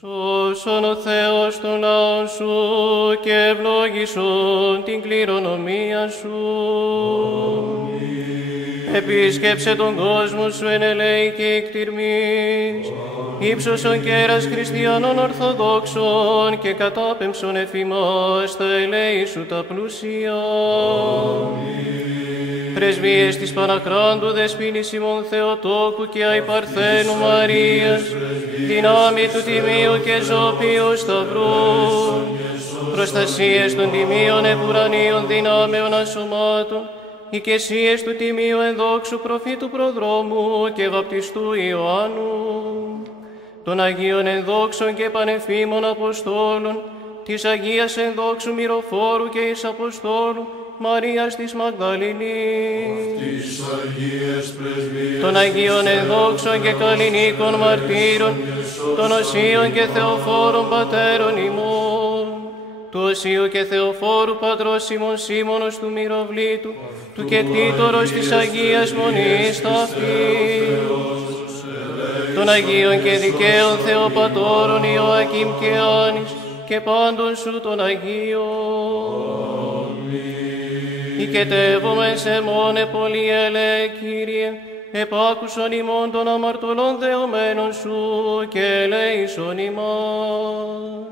Σώσον ο Θεός τον λαό σου και ευλόγησον την κληρονομία σου. Επίσκεψε τον κόσμο σου εν ελέη και εκτιρμής, ύψωσον κέρας χριστιανών ορθοδόξων και κατάπεμψον εφημάς τα ελέη σου τα πλούσια. Πρεσβείες της Παναχράντου Δεσποίνης ημών Θεοτόκου και Αϊπαρθένου Μαρίας, δυνάμει του Τιμίου και Ζωπίου Σταυρού, προστασίες των Τιμίων επουρανίων δυνάμεων ασωμάτων, οικεσίες του Τιμίου ενδόξου προφήτου προδρόμου και βαπτιστού Ιωάννου, των Αγίων ενδόξων και πανεφήμων Αποστόλων, της Αγίας ενδόξου Μυροφόρου και εις Αποστόλου Μαρίας της Μαγδαληνής, των Αγίων ενδόξων και καλλινίκων μαρτύρων, των Οσίων και Θεοφόρων πατέρων ημών, του Οσίου και Θεοφόρου πατρός ημών Σίμωνος του Μυροβλήτου, του κεκτήτορος της Αγίας Μονής ταύτης, των Αγίων και δικαίων Θεοπατώρων Ιωακήμ και Άνης και πάντων σου των Αγίων. Οικετεύομεν σε μόνε πολυελέ, Κύριε, επάκουσον ημών των αμαρτωλών δεωμένων σου και ελέησον ημάς.